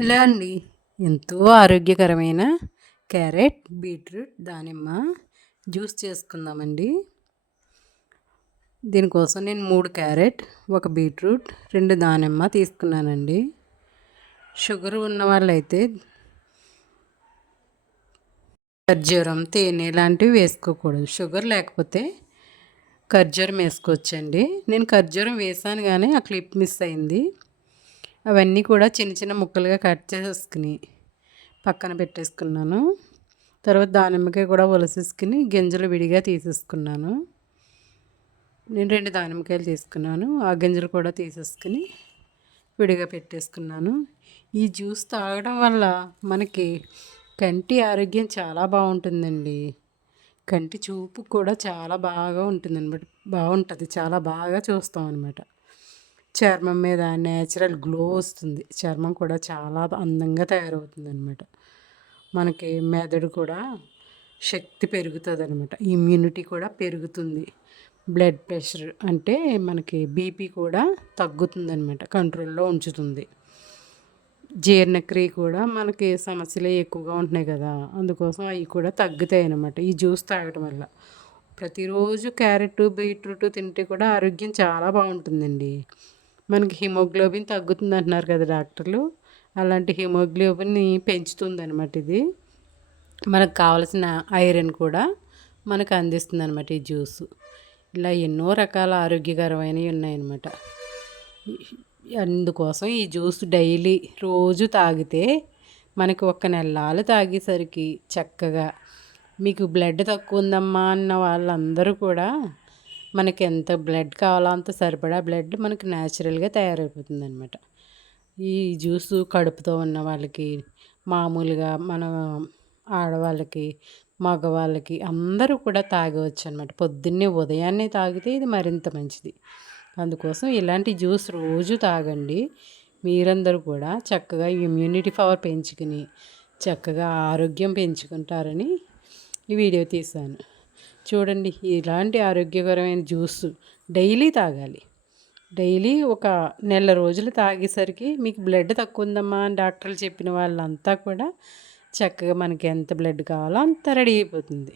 Hello అండి. ఎంతో ఆరోగ్యకరమైన క్యారెట్ బీట్రూట్ దానిమ్మ జ్యూస్ చేసుకుందామండి. దీనికోసం నేను మూడు క్యారెట్ ఒక బీట్రూట్ రెండు దానిమ్మ తీసుకున్నానండి. షుగర్ ఉన్న వాళ్ళైతే ఖర్జూరం తేనె లాంటివి వేసుకోకూడదు. షుగర్ లేకపోతే ఖర్జూరం వేసుకోవచ్చండి. నేను ఖర్జూరం వేసాను కానీ ఆ క్లిప్ మిస్ అయింది. అవన్నీ కూడా చిన్న చిన్న ముక్కలుగా కట్ చేసేసుకుని పక్కన పెట్టేసుకున్నాను. తర్వాత దానిమ్మకాయ కూడా ఒలసేసుకుని గింజలు విడిగా తీసేసుకున్నాను. నేను రెండు దానిమ్మకాయలు తీసుకున్నాను. ఆ గింజలు కూడా తీసేసుకుని విడిగా పెట్టేసుకున్నాను. ఈ జ్యూస్ తాగడం వల్ల మనకి కంటి ఆరోగ్యం చాలా బాగుంటుందండి. కంటి చూపు కూడా చాలా బాగా ఉంటుంది అనమాట బాగుంటుంది. చాలా బాగా చూస్తాం అనమాట చర్మం మీద నేచురల్ గ్లో వస్తుంది. చర్మం కూడా చాలా అందంగా తయారవుతుంది అనమాట మనకి మెదడు కూడా శక్తి పెరుగుతుంది అనమాట ఇమ్యూనిటీ కూడా పెరుగుతుంది. బ్లడ్ ప్రెషర్ అంటే మనకి బీపీ కూడా తగ్గుతుంది అనమాట కంట్రోల్లో ఉంచుతుంది. జీర్ణక్రియ కూడా మనకి సమస్యలే ఎక్కువగా ఉంటున్నాయి కదా. అందుకోసం అవి కూడా తగ్గుతాయి అనమాట ఈ జ్యూస్ తాగడం వల్ల. ప్రతిరోజు క్యారెట్ బీట్రూట్ తింటే కూడా ఆరోగ్యం చాలా బాగుంటుందండి. మనకి హిమోగ్లోబిన్ తగ్గుతుంది అంటున్నారు కదా డాక్టర్లు. అలాంటి హిమోగ్లోబిన్ని పెంచుతుంది అనమాట ఇది. మనకు కావలసిన ఐరన్ కూడా మనకు అందిస్తుంది అనమాట ఈ జ్యూస్. ఇలా ఎన్నో రకాల ఆరోగ్యకరమైనవి ఉన్నాయన్నమాట. అందుకోసం ఈ జ్యూస్ డైలీ రోజు తాగితే మనకి ఒక నెలలు తాగేసరికి చక్కగా మీకు బ్లడ్ తక్కువ ఉందమ్మా అన్న వాళ్ళందరూ కూడా మనకి ఎంత బ్లడ్ కావాలో అంత సరిపడా బ్లడ్ మనకి న్యాచురల్గా తయారైపోతుంది అనమాట ఈ జ్యూస్ కడుపుతో ఉన్న వాళ్ళకి మామూలుగా మన ఆడవాళ్ళకి మగవాళ్ళకి అందరూ కూడా తాగవచ్చు అనమాట పొద్దున్నే ఉదయాన్నే తాగితే ఇది మరింత మంచిది. అందుకోసం ఇలాంటి జ్యూస్ రోజు తాగండి. మీరందరూ కూడా చక్కగా ఇమ్యూనిటీ పవర్ పెంచుకుని చక్కగా ఆరోగ్యం పెంచుకుంటారని ఈ వీడియో తీశాను. చూడండి ఇలాంటి ఆరోగ్యకరమైన జ్యూస్ డైలీ తాగాలి. డైలీ ఒక నెల రోజులు తాగేసరికి మీకు బ్లడ్ తక్కువ ఉందమ్మా అని డాక్టర్లు చెప్పిన వాళ్ళంతా కూడా చక్కగా మనకి ఎంత బ్లడ్ కావాలో అంత రెడీ అయిపోతుంది.